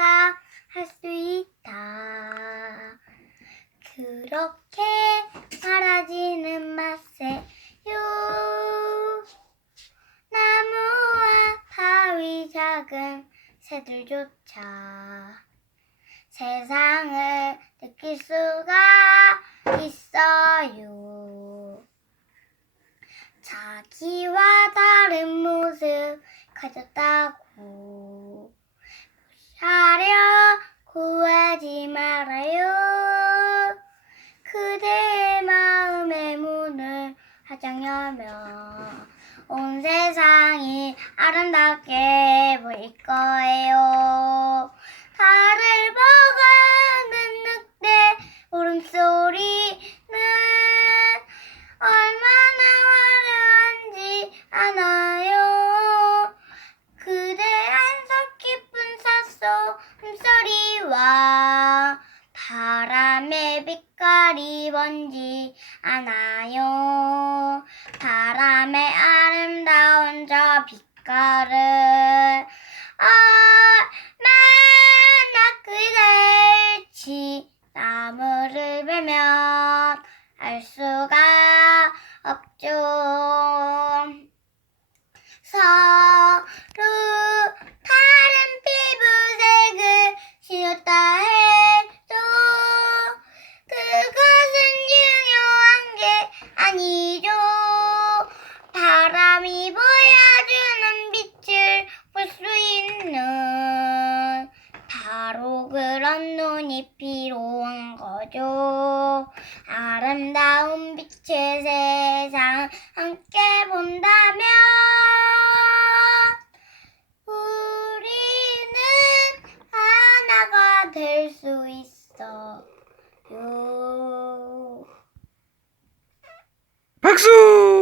우리가 할수 있다. 그렇게 사라지는 맛새요. 나무와 바위 작은 새들조차 세상을 느낄 수가 있어요. 자기와 다른 모습 가졌다고 말아요. 그대의 마음의 문을 활짝 열면 온 세상이 아름답게 보일 거예요. 달을 먹는 늑대 울음소리는 얼마나 화려한지 아나요? 그대 한석 깊은 삿소 음소리와 바람의 빛깔이 뭔지 아나요? 바람의 아름다운 저 빛깔을 얼마나 그댈지 나무를 베면 알 수가 없죠. 서 그런 눈이 필요한 거죠. 아름다운 빛의 세상 함께 본다면 우리는 하나가 될 수 있어요. 박수!